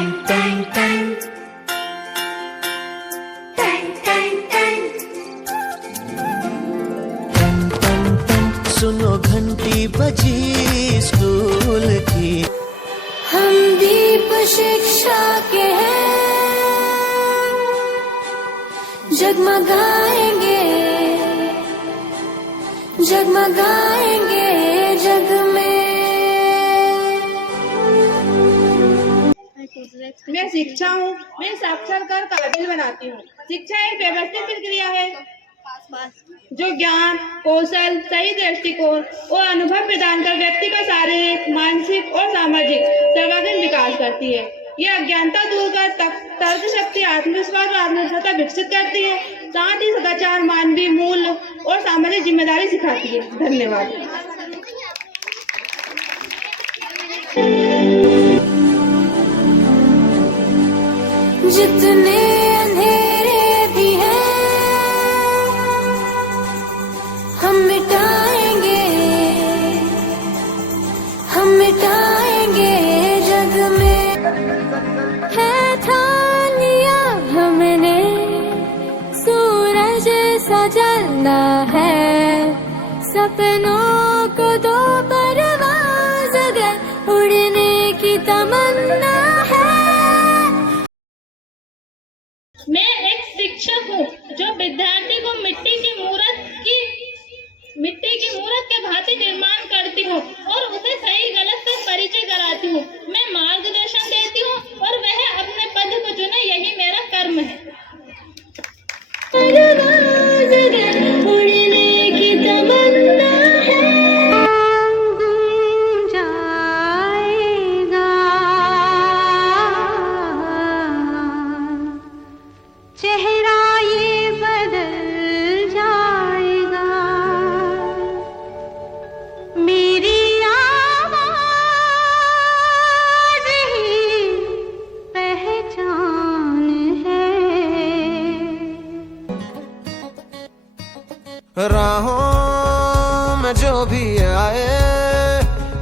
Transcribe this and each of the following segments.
Tang Tang Tang Tang Tang Tang Tang Tang Tang. सुनो घंटी बजी स्कूल की। हम दीप शिक्षा के हैं, जगमगाएंगे जगमगाएंगे जग में। मैं शिक्षा हूँ, मैं साक्षरकार काबिल बनाती हूँ। शिक्षा एक व्यवस्थित प्रक्रिया है जो ज्ञान, कौशल, सही दृष्टिकोण और अनुभव प्रदान कर व्यक्ति का शारीरिक, मानसिक और सामाजिक सर्वांगीण विकास करती है। यह अज्ञानता दूर कर तर्क शक्ति, आत्मविश्वास और आत्मनिर्भरता विकसित करती है। साथ ही सदाचार, मानवीय मूल्य और सामाजिक जिम्मेदारी सिखाती है। धन्यवाद। जितने अंधेरे भी हैं हम मिटाएंगे जग में। है ठान लिया हमने, सूरज सा जलना है, सपनों को दो परवाज़ अगर उड़ने की तमन्ना है। मैं एक शिक्षक हूँ जो विद्यार्थी को मिट्टी की मूर्त के भांति निर्माण करती हूँ और उसे सही गलत से परिचय कराती हूँ। मैं मार्गदर्शन देती हूँ और वह अपने पद को चुने, यही मेरा कर्म है। उड़ने की तमन्ना है, जाएगा चेहरा ये बदल जाएगा, मेरी आवाज़ ही पहचान है। राहों में जो भी आए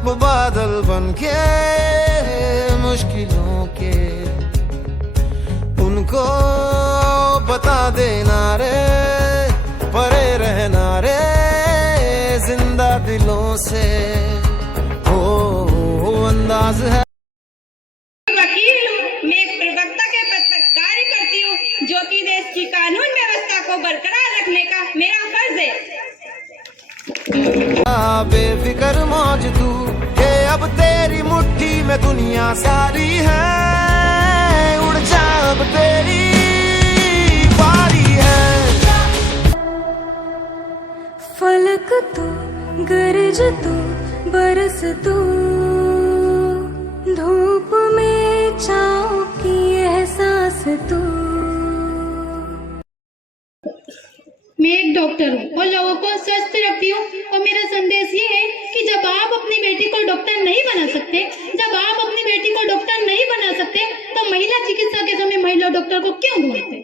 वो बादल बनके मुश्किलों के, उनको बता देना रे, परे रहना रे जिंदा दिलों से। हो अंदाज है। वकील हूँ, मैं एक प्रवक्ता के पद पर कार्य करती हूँ जो कि देश की कानून व्यवस्था को बरकरार रखने का मेरा फर्ज है। बेफिक्र मौज तू के अब तेरी मुट्ठी में दुनिया सारी है, उड़ जा अब तेरी बारी है। फलक तू, गरज तू, बरस तू, धूप में छाँव की एहसास तू। मैं एक डॉक्टर हूँ और लोगों को स्वस्थ रखती हूँ और मेरा संदेश ये है कि जब आप अपनी बेटी को डॉक्टर नहीं बना सकते, जब आप अपनी बेटी को डॉक्टर नहीं बना सकते, तो महिला चिकित्सा के समय महिला डॉक्टर को क्यों ढूंढते?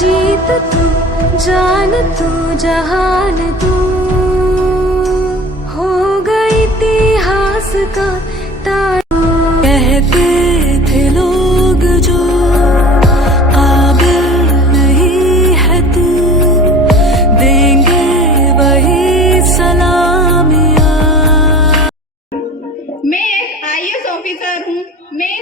जीत तू, जान तू, जहान तू, हो गई इतिहास का तारा। कहते थे लोग जो काबिल नहीं है तू, देंगे वही सलामियाँ। मैं एक IAS ऑफिसर हूँ। मैं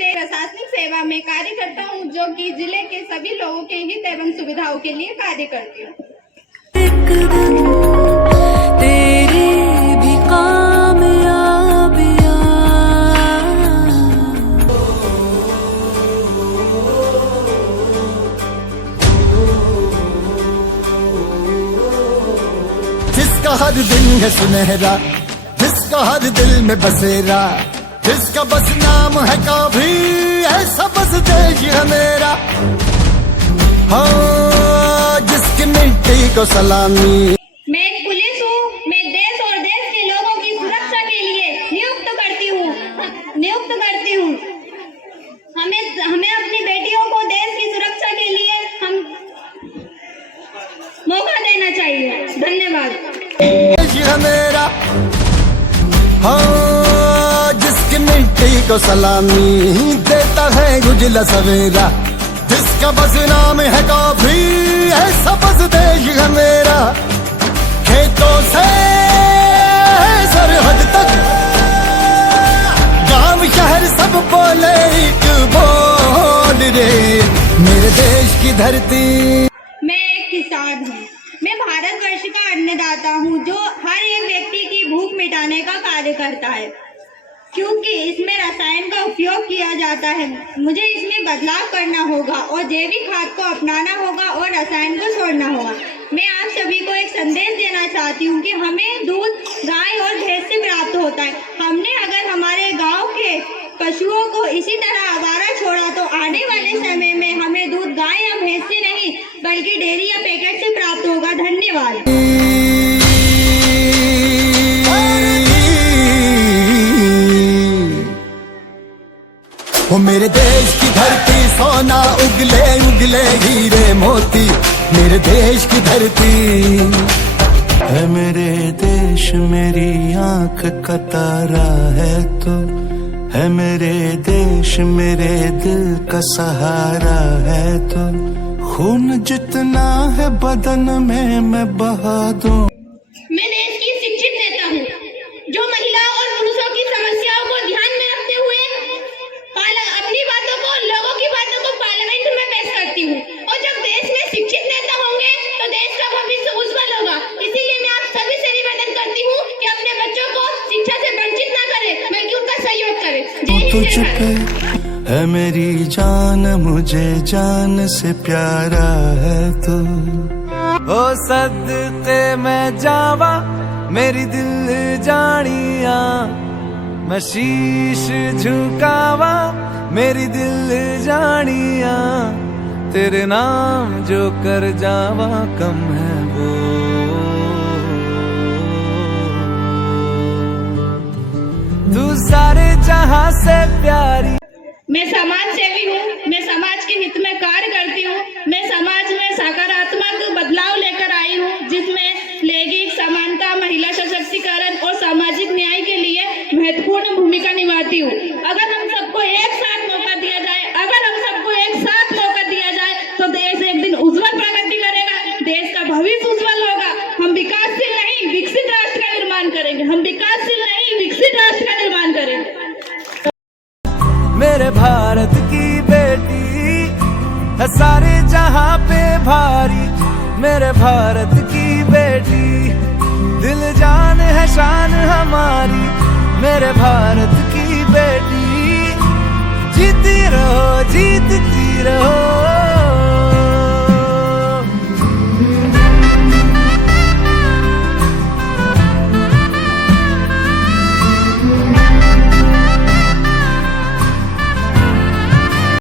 प्रशासनिक सेवा में कार्य करता हूँ जो कि जिले के सभी लोगों के हित एवं सुविधाओं के लिए कार्य करती हूँ। एक दिन तेरी भी कामयाबियाँ। जिसका हर दिन है सुनहरा, जिसका हर दिल में बसेरा, जिसका बस नाम है कभी, ऐसा बस देश है मेरा। हाँ, जिसकी मिट्टी को सलामी। मैं एक पुलिस हूँ। मैं देश और देश के लोगों की सुरक्षा के लिए नियुक्त करती हूँ। हमें अपनी बेटियों को देश की धरती को सलामी देता है उजला सवेरा, जिसका बस नाम है काफी, ऐसा बस देश है मेरा। खेतों से सरहद तक गांव शहर सब बोले एक बोल रे, मेरे देश की धरती। मैं एक किसान हूँ। मैं भारतवर्ष का अन्नदाता हूँ जो हर एक व्यक्ति की भूख मिटाने का कार्य करता है, क्योंकि इसमें रसायन का उपयोग किया जाता है। मुझे इसमें बदलाव करना होगा और जैविक खाद को अपनाना होगा और रसायन को छोड़ना होगा। मैं आप सभी को एक संदेश देना चाहती हूँ कि हमें दूध गाय और भैंस से प्राप्त होता है। हमने अगर हमारे गांव के पशुओं को इसी तरह आवारा छोड़ा तो आने वाले समय में हमें दूध गाय या भैंस से नहीं बल्कि डेयरी या पैकेट से प्राप्त होगा। धन्यवाद। वो मेरे देश की धरती सोना उगले उगले हीरे मोती, मेरे देश की धरती है मेरे देश मेरी आंख का तारा है तो, है मेरे देश मेरे दिल का सहारा है तो, खून जितना है बदन में मैं बहा दूं। मैं देश की शिक्षित नेता हूँ जो महिला और पुरुषों की समस्याओं को ध्यान में रखते हुए अपनी बातों को, लोगों की बातों को पार्लियामेंट में पेश करती हूँ। और जब देश में शिक्षित नेता होंगे तो देश का भविष्य उज्जवल होगा। इसीलिए मैं आप सभी से निवेदन करती हूँ कि अपने बच्चों को शिक्षा से वंचित न करें बल्कि उनका सहयोग करें। तुझ पे है मेरी जान, मुझे जान से प्यारा है तू। ओ सदके मैं जावा मेरी दिल जानिया, मैं शीश झुकावा मेरी दिल जानिया, तेरे नाम जो कर जावा कम है वो। तू सारे जहां से प्यारी। मैं समाज सेवी हूँ। मैं समाज के हित में कार्य करती हूँ। मैं समाज में सकारात्मक बदलाव लेकर आई हूँ, जिसमें लैंगिक समानता, महिला सशक्तिकरण और सामाजिक न्याय के लिए महत्वपूर्ण भूमिका निभाती हूँ। अगर हम सबको एक साथ मौका दिया जाए, तो देश एक दिन उज्जवल प्रगति करेगा, देश का भविष्य उज्जवल होगा। हम विकासशील नहीं विकसित राष्ट्र का निर्माण करेंगे। हम विकासशील नहीं विकसित राष्ट्र का निर्माण करेंगे। मेरे भारत की बेटी है सारे जहां पे भारी, मेरे भारत की बेटी दिल जान है शान हमारी, मेरे भारत की बेटी जीती रहो जीती